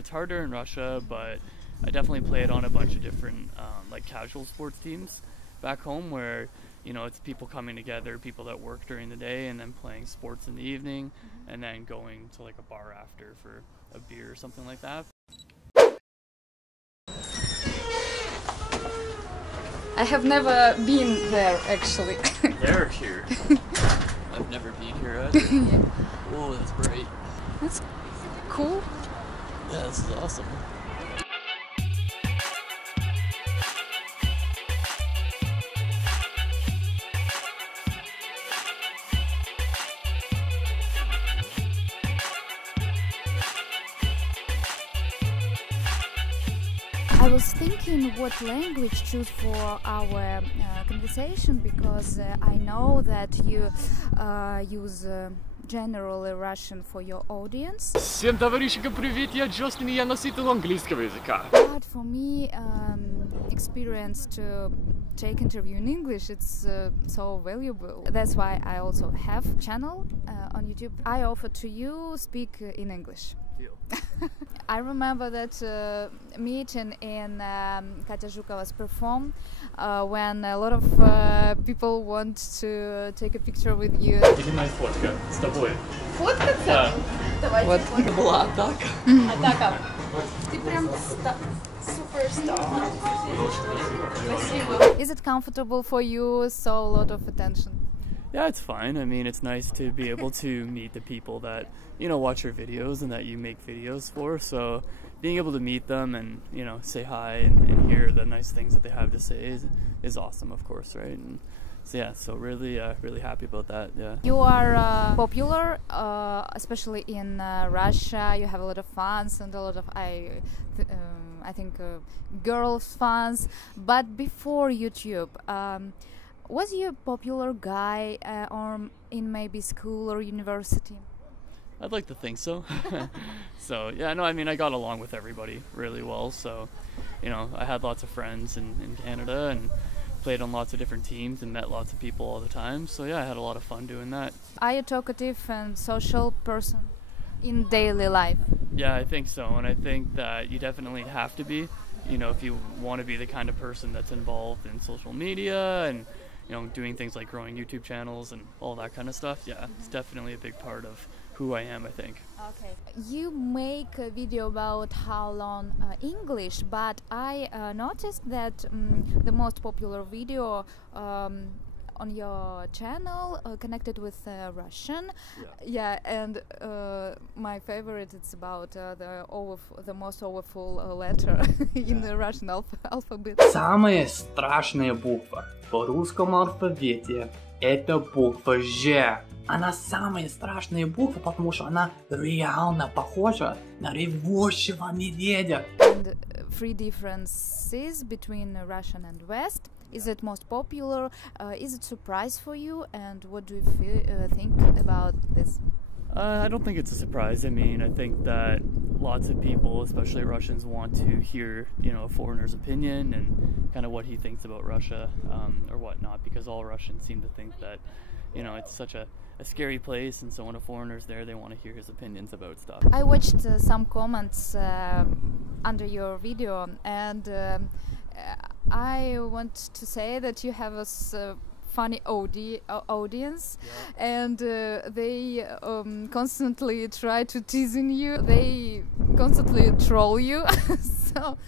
It's harder in Russia, but I definitely played on a bunch of different like casual sports teams back home where, you know, it's people coming together, people that work during the day and then playing sports in the evening and then going to like a bar after for a beer or something like that. I have never been there actually. They're here. I've never been here either. Yeah. Oh, that's bright. That's cool. Yeah, this is awesome. I was thinking what language choose for our conversation, because I know that you use generally Russian for your audience. Всем товарищам привет, я Джостин, и я носитель английского языка. But for me, experience to take interview in English, it's so valuable. That's why I also have a channel on YouTube. I offer to you speak in English. I remember that meeting in Katya Zhukova's perform when a lot of people want to take a picture with you. Или моя фотка с тобой. Фоткаться? Да. Давайте. Вот это была атака. Атака. Ты прям суперстар. Спасибо. Is it comfortable for you? So a lot of attention. Yeah, it's fine. I mean, it's nice to be able to meet the people that, you know, watch your videos and that you make videos for. So being able to meet them and, you know, say hi and hear the nice things that they have to say is awesome, of course, right? And so yeah, so really happy about that. Yeah. You are popular, especially in Russia. You have a lot of fans and a lot of I think girls fans. But before YouTube, was you a popular guy or in maybe school or university? I'd like to think so. So yeah, no, I mean, I got along with everybody really well. So, you know, I had lots of friends in Canada and played on lots of different teams and met lots of people all the time. So yeah, I had a lot of fun doing that. Are you a talkative and social person in daily life? Yeah, I think so. And I think that you definitely have to be, you know, if you want to be the kind of person that's involved in social media and, you know, doing things like growing YouTube channels and all that kind of stuff. Yeah, it's definitely a big part of who I am, I think. Okay. You make a video about how long English, but I noticed that the most popular video on your channel connected with Russian. Yeah, and my favorite, it's about the most overfull letter in the Russian alphabet. Самая страшная буква в русском алфавите – это буква «Ж». Она самая страшная буква, потому что она реально похожа на ревущего медведя. And three differences between Russian and West. Is it most popular? Is it surprise for you? And what do you think about this? I don't think it's a surprise. I mean, I think that lots of people, especially Russians, want to hear, you know, a foreigner's opinion and kind of what he thinks about Russia or whatnot, because all Russians seem to think that, you know, it's such a scary place, and so when a foreigner's there, they want to hear his opinions about stuff. I watched some comments under your video, and I want to say that you have a funny audience, and they constantly try to teasing you. They constantly troll you. So,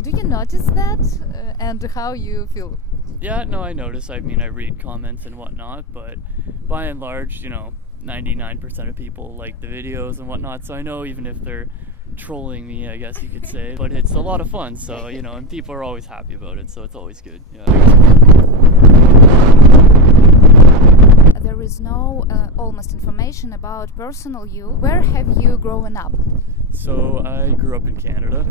do you notice that, and how you feel? Yeah, no, I notice. I mean, I read comments and whatnot, but by and large, you know, 99% of people like the videos and whatnot. So I know even if they're trolling me, I guess you could say, but it's a lot of fun. So, you know, and people are always happy about it. So it's always good. Yeah. There is no almost information about personal you. Where have you grown up? So I grew up in Canada,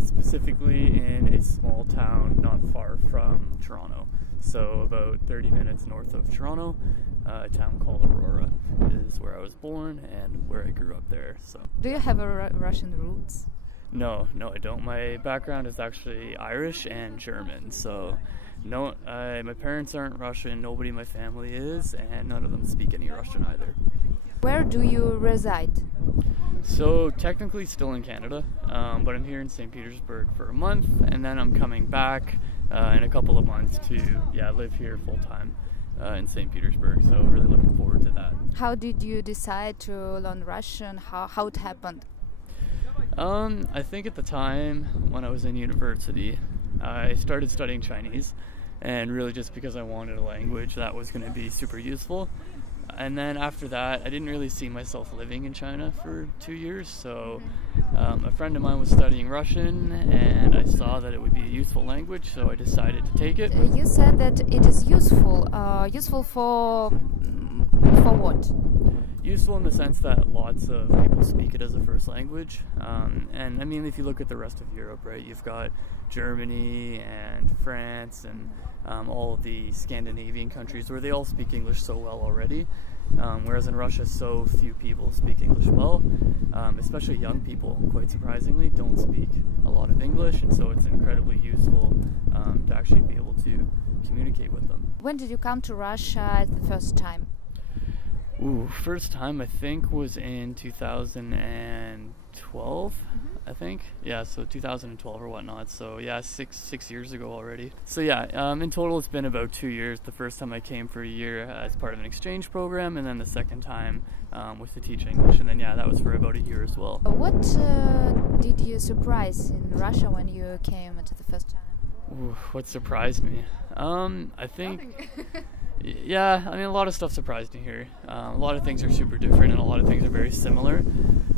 specifically in a small town not far from Toronto. So about 30 minutes north of Toronto, a town called Aurora is where I was born and where I grew up there. So. Do you have a Russian roots? No, I don't. My background is actually Irish and German. So no, my parents aren't Russian, nobody in my family is, and none of them speak any Russian either. Where do you reside? So technically still in Canada, but I'm here in St. Petersburg for a month, and then I'm coming back in a couple of months to live here full time in St. Petersburg. So really looking forward to that. How did you decide to learn Russian? How it happened? I think at the time when I was in university, I started studying Chinese, and really just because I wanted a language that was going to be super useful. And then after that, I didn't really see myself living in China for 2 years, so a friend of mine was studying Russian, and I saw that it would be a useful language, so I decided to take it. You said that it is useful. Useful for what? Useful in the sense that lots of people speak it as a first language. And I mean, if you look at the rest of Europe, right, you've got Germany and France and all the Scandinavian countries where they all speak English so well already. Whereas in Russia, so few people speak English well, especially young people, quite surprisingly, don't speak a lot of English, and so it's incredibly useful to actually be able to communicate with them. When did you come to Russia the first time? First time I think was in 2012, I think. Yeah, so 2012 or whatnot. So yeah, six years ago already. So yeah, in total it's been about 2 years. The first time I came for a year as part of an exchange program, and then the second time was to teach English, and then that was for about a year as well. What did you surprise in Russia when you came the first time? What surprised me? I think... Yeah, I mean, a lot of stuff surprised me here. A lot of things are super different, and a lot of things are very similar.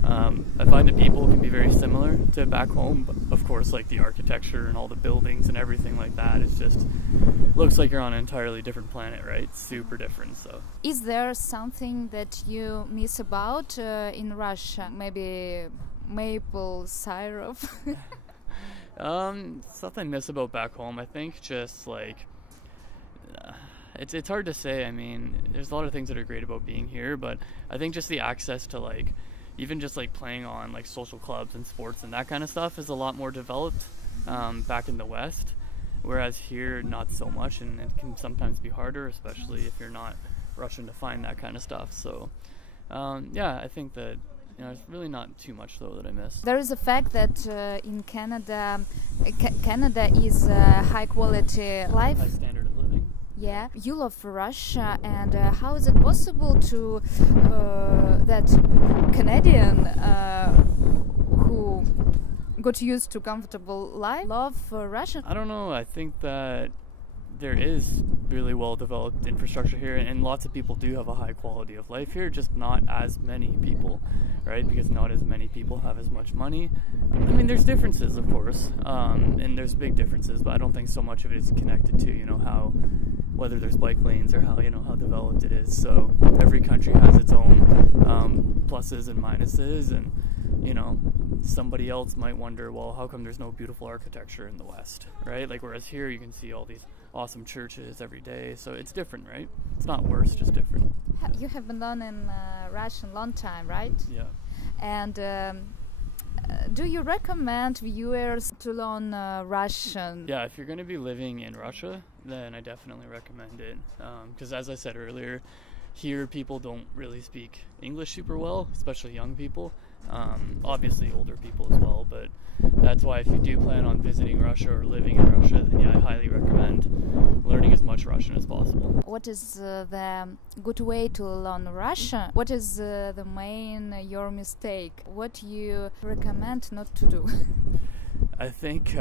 I find that people can be very similar to back home, but of course, like the architecture and all the buildings and everything like that, it's just looks like you're on an entirely different planet, right? Super different. So, is there something that you miss about in Russia? Maybe maple syrup. Stuff I miss about back home, I think, just like. It's hard to say. I mean, there's a lot of things that are great about being here, but I think just the access to like, even just like playing on like social clubs and sports and that kind of stuff is a lot more developed back in the West, whereas here not so much, and it can sometimes be harder, especially if you're not Russian, to find that kind of stuff. So I think that it's really not too much though that I miss. There is a fact that in Canada, Canada is high quality life. High standard of living. Yeah, you love Russia, and how is it possible to that Canadian who got used to comfortable life love Russia? I don't know. I think that there is really well developed infrastructure here, and lots of people do have a high quality of life here, just not as many people, right? Because not as many people have as much money. I mean, there's differences, of course, and there's big differences, but I don't think so much of it is connected to how whether there's bike lanes or how developed it is. So every country has its own pluses and minuses, and somebody else might wonder, well, how come there's no beautiful architecture in the West, right? Like, whereas here you can see all these awesome churches every day, so it's different, right? It's not worse, just different. You have been learning Russian long time, right? Yeah. And do you recommend viewers to learn Russian? Yeah, if you're going to be living in Russia, then I definitely recommend it. Because as I said earlier, here people don't really speak English super well, especially young people. Obviously older people as well, but that's why if you do plan on visiting Russia or living in Russia, then I highly recommend learning as much Russian as possible. What is the good way to learn Russian? What is the main your mistake? What you recommend not to do? I think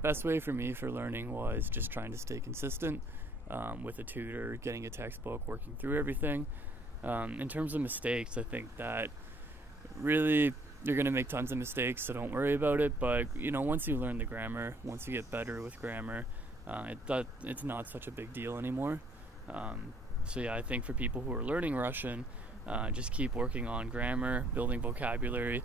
best way for me for learning was just trying to stay consistent with a tutor, getting a textbook, working through everything. In terms of mistakes, I think that really you're going to make tons of mistakes, so don't worry about it. But once you learn the grammar, once you get better with grammar, it's not such a big deal anymore. I think for people who are learning Russian, just keep working on grammar, building vocabulary,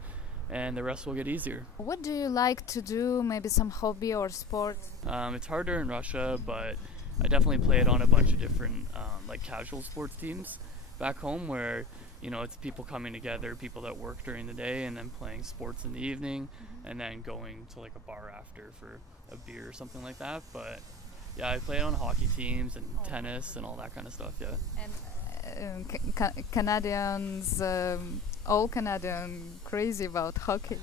and the rest will get easier. What do you like to do? Maybe some hobby or sport? It's harder in Russia, but I definitely played on a bunch of different casual sports teams back home, where it's people coming together, people that work during the day, and then playing sports in the evening, and then going to like a bar after for a beer or something like that. But yeah, I played on hockey teams and tennis and all that kind of stuff. Yeah. And Canadians all Canadian crazy about hockey.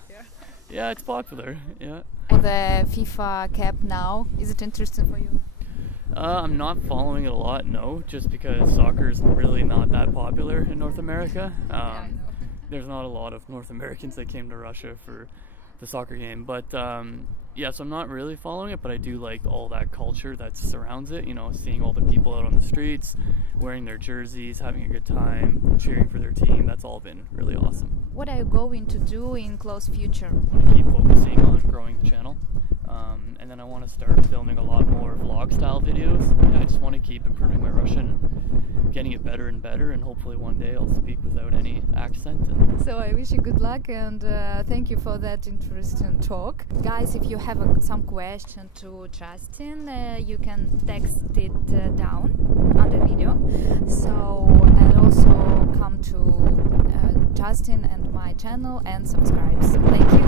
Yeah, it's popular. Yeah. The FIFA Cup now, is it interesting for you? I'm not following it a lot, no, just because soccer is really not that popular in North America. I know. There's not a lot of North Americans that came to Russia for the soccer game, but yeah, so I'm not really following it, but I do like all that culture that surrounds it, you know, seeing all the people out on the streets wearing their jerseys, having a good time, cheering for their team. That's all been really awesome. What are you going to do in close future? I want to keep focusing on growing the channel, and then I want to start filming a lot more vlog style videos. I just want to keep improving my Russian, getting it better and better, and hopefully one day I'll speak without any accent. So I wish you good luck, and thank you for that interesting talk. Guys, if you have some question to Justin, you can text it down under video. So, and also come to Justin and my channel and subscribe. Thank you.